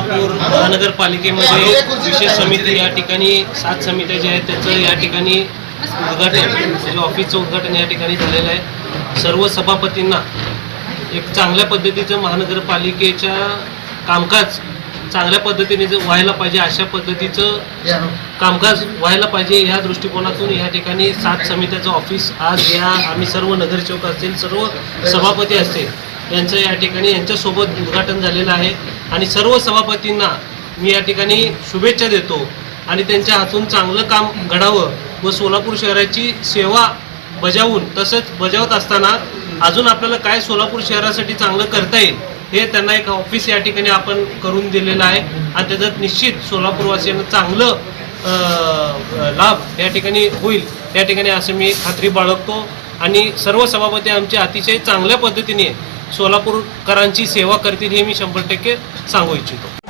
सोलापूर महानगरपालिकेमध्ये विशेष समिती या ठिकाणी 7 समित्या ज्या आहेत त्याचं या ठिकाणी उद्घाटन म्हणजे ऑफिसचं उद्घाटन या ठिकाणी झालेलं आहे। सर्व सभापतींना एक चांगल्या पद्धतीचं महानगरपालिकेच्या कामकाज चांगल्या पद्धतीने व्हायला पाहिजे अशा पद्धतीचं कामकाज व्हायला पाहिजे या दृष्टिकोनातून या ठिकाणी 7 समित्याचं ऑफिस आज या आम्ही सर्व नगरसेवक असतील सर्व सभापती असतील यांचं या ठिकाणी यांच्यासोबत उद्घाटन झालेलं आहे आणि सर्व सभापतींना मी या ठिकाणी शुभेच्छा देतो आणि त्यांच्या हातून चांगलं काम घडावं व सोलापूर शहराची सेवा बजावून तसंच बजावत असताना अजून आपल्याला काय सोलापूर शहरासाठी चांगलं करता येईल हे त्यांना एक ऑफिस या ठिकाणी आपण करून दिलेलं आहे आणि त्याच्यात निश्चित सोलापूरवासियांना चांगलं लाभ या ठिकाणी होईल या ठिकाणी असं मी खात्री बाळगतो आणि सर्व सभापती आमचे अतिशय चांगल्या पद्धतीने सोलापूरकरांची सेवा करतील हे मी 100% सांगू इच्छितो।